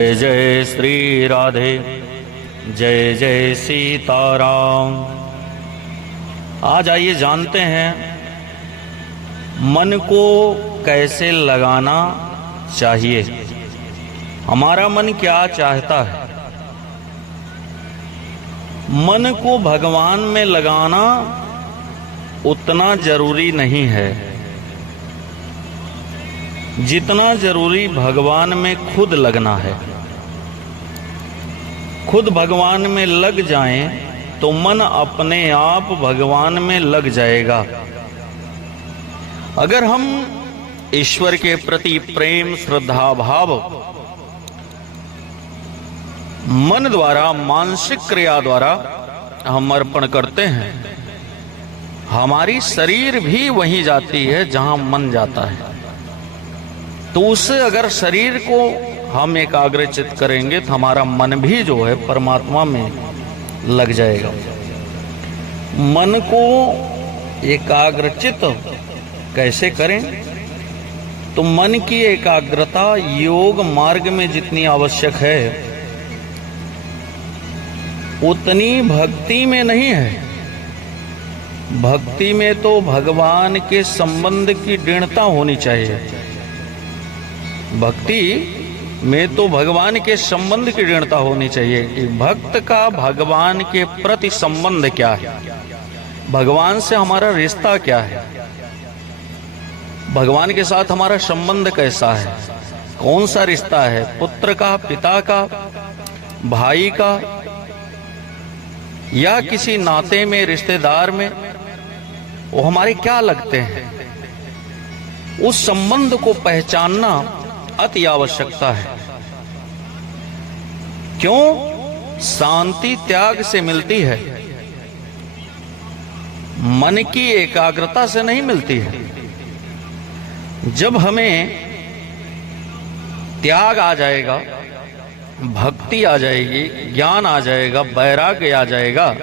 जय जय श्री राधे, जय जय सीताराम। आज आइए जानते हैं मन को कैसे लगाना चाहिए। हमारा मन क्या चाहता है। मन को भगवान में लगाना उतना जरूरी नहीं है जितना जरूरी भगवान में खुद लगना है। खुद भगवान में लग जाएं तो मन अपने आप भगवान में लग जाएगा। अगर हम ईश्वर के प्रति प्रेम श्रद्धा भाव मन द्वारा मानसिक क्रिया द्वारा हम अर्पण करते हैं, हमारी शरीर भी वहीं जाती है जहां मन जाता है। तो उससे अगर शरीर को हम एकाग्रचित करेंगे तो हमारा मन भी जो है परमात्मा में लग जाएगा। मन को एकाग्रचित कैसे करें? तो मन की एकाग्रता योग मार्ग में जितनी आवश्यक है उतनी भक्ति में नहीं है। भक्ति में तो भगवान के संबंध की दृढ़ता होनी चाहिए। भक्ति में तो भगवान के संबंध की दृढ़ता होनी चाहिए कि भक्त का भगवान के प्रति संबंध क्या है, भगवान से हमारा रिश्ता क्या है, भगवान के साथ हमारा संबंध कैसा है, कौन सा रिश्ता है, पुत्र का, पिता का, भाई का, या किसी नाते में, रिश्तेदार में, वो हमारे क्या लगते हैं। उस संबंध को पहचानना अति आवश्यकता है। क्यों? शांति त्याग से मिलती है, मन की एकाग्रता से नहीं मिलती है। जब हमें त्याग आ जाएगा, भक्ति आ जाएगी, ज्ञान आ जाएगा, वैराग्य आ जाएगा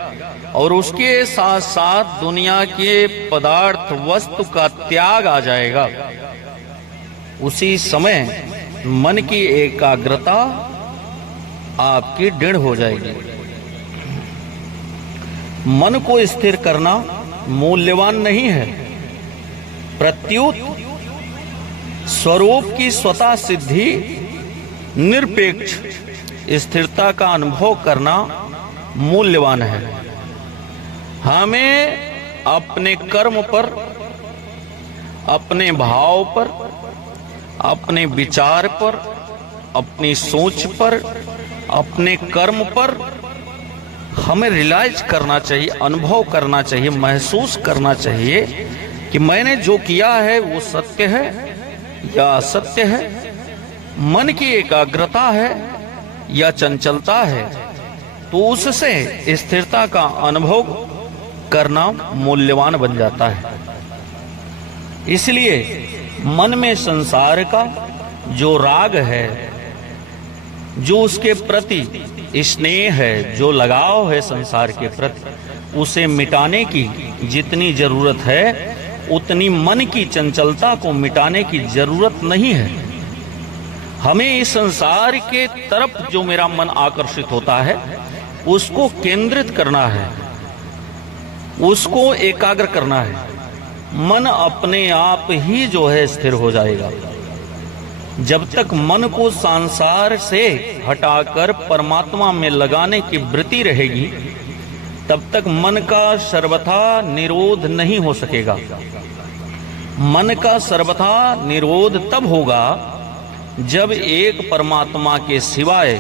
और उसके साथ साथ दुनिया के पदार्थ वस्तु का त्याग आ जाएगा, उसी समय मन की एकाग्रता आपकी दृढ़ हो जाएगी। मन को स्थिर करना मूल्यवान नहीं है, प्रत्युत स्वरूप की स्वतः सिद्धि निरपेक्ष स्थिरता का अनुभव करना मूल्यवान है। हमें अपने कर्म पर, अपने भाव पर, अपने विचार पर, अपनी सोच पर, अपने कर्म पर हमें रियलाइज करना चाहिए, अनुभव करना चाहिए, महसूस करना चाहिए कि मैंने जो किया है वो सत्य है या असत्य है, मन की एकाग्रता है या चंचलता है। तो उससे स्थिरता का अनुभव करना मूल्यवान बन जाता है। इसलिए मन में संसार का जो राग है, जो उसके प्रति स्नेह है, जो लगाव है संसार के प्रति, उसे मिटाने की जितनी जरूरत है उतनी मन की चंचलता को मिटाने की जरूरत नहीं है। हमें इस संसार के तरफ जो मेरा मन आकर्षित होता है उसको केंद्रित करना है, उसको एकाग्र करना है। मन अपने आप ही जो है स्थिर हो जाएगा। जब तक मन को संसार से हटाकर परमात्मा में लगाने की वृत्ति रहेगी तब तक मन का सर्वथा निरोध नहीं हो सकेगा। मन का सर्वथा निरोध तब होगा जब एक परमात्मा के सिवाय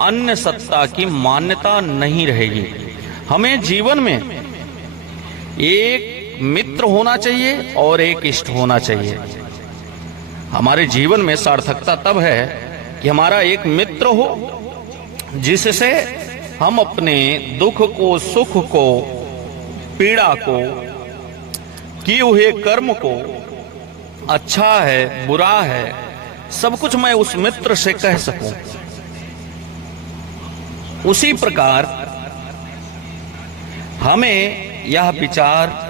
अन्य सत्ता की मान्यता नहीं रहेगी। हमें जीवन में एक मित्र होना चाहिए और एक इष्ट होना चाहिए। हमारे जीवन में सार्थकता तब है कि हमारा एक मित्र हो जिससे हम अपने दुख को, सुख को, पीड़ा को, किए हुए कर्म को, अच्छा है बुरा है, सब कुछ मैं उस मित्र से कह सकूं। उसी प्रकार हमें यह विचार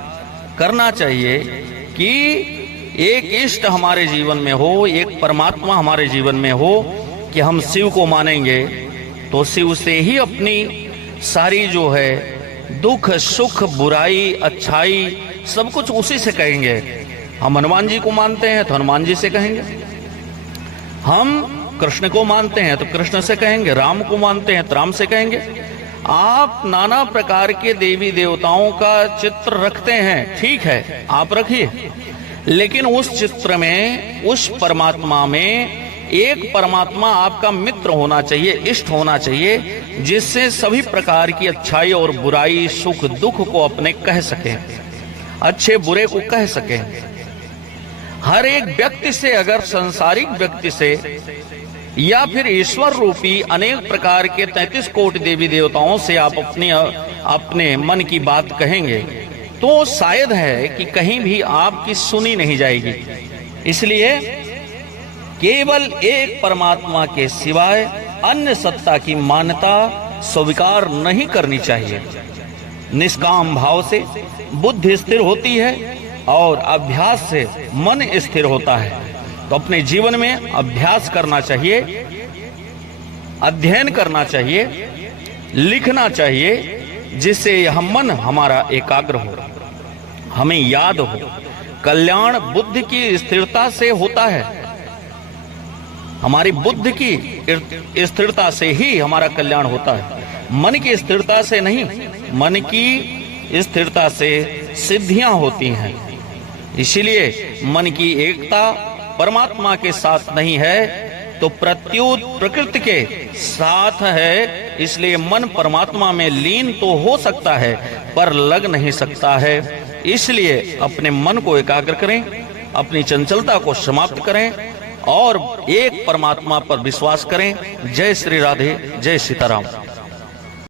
करना चाहिए कि एक इष्ट हमारे जीवन में हो, एक परमात्मा हमारे जीवन में हो कि हम शिव को मानेंगे तो शिव से ही अपनी सारी जो है दुख सुख बुराई अच्छाई सब कुछ उसी से कहेंगे। हम हनुमान जी को मानते हैं तो हनुमान जी से कहेंगे, हम कृष्ण को मानते हैं तो कृष्ण से कहेंगे, राम को मानते हैं तो राम से कहेंगे। आप नाना प्रकार के देवी देवताओं का चित्र रखते हैं, ठीक है, आप रखिए, लेकिन उस चित्र में, उस परमात्मा में एक परमात्मा आपका मित्र होना चाहिए, इष्ट होना चाहिए, जिससे सभी प्रकार की अच्छाई और बुराई सुख दुख को अपने कह सकें, अच्छे बुरे को कह सकें। हर एक व्यक्ति से, अगर सांसारिक व्यक्ति से या फिर ईश्वर रूपी अनेक प्रकार के 33 कोटि देवी देवताओं से आप अपने मन की बात कहेंगे तो शायद है कि कहीं भी आपकी सुनी नहीं जाएगी। इसलिए केवल एक परमात्मा के सिवाय अन्य सत्ता की मान्यता स्वीकार नहीं करनी चाहिए। निष्काम भाव से बुद्धि स्थिर होती है और अभ्यास से मन स्थिर होता है। तो अपने जीवन में अभ्यास करना चाहिए, अध्ययन करना चाहिए, लिखना चाहिए, जिससे यह मन हमारा एकाग्र हो, हमें याद हो। कल्याण बुद्धि की स्थिरता से होता है, हमारी बुद्धि की स्थिरता से ही हमारा कल्याण होता है, मन की स्थिरता से नहीं। मन की स्थिरता से सिद्धियां होती हैं। इसीलिए मन की एकता परमात्मा के साथ नहीं है तो प्रत्युत प्रकृति के साथ है। इसलिए मन परमात्मा में लीन तो हो सकता है पर लग नहीं सकता है। इसलिए अपने मन को एकाग्र करें, अपनी चंचलता को समाप्त करें और एक परमात्मा पर विश्वास करें। जय श्री राधे, जय सीताराम।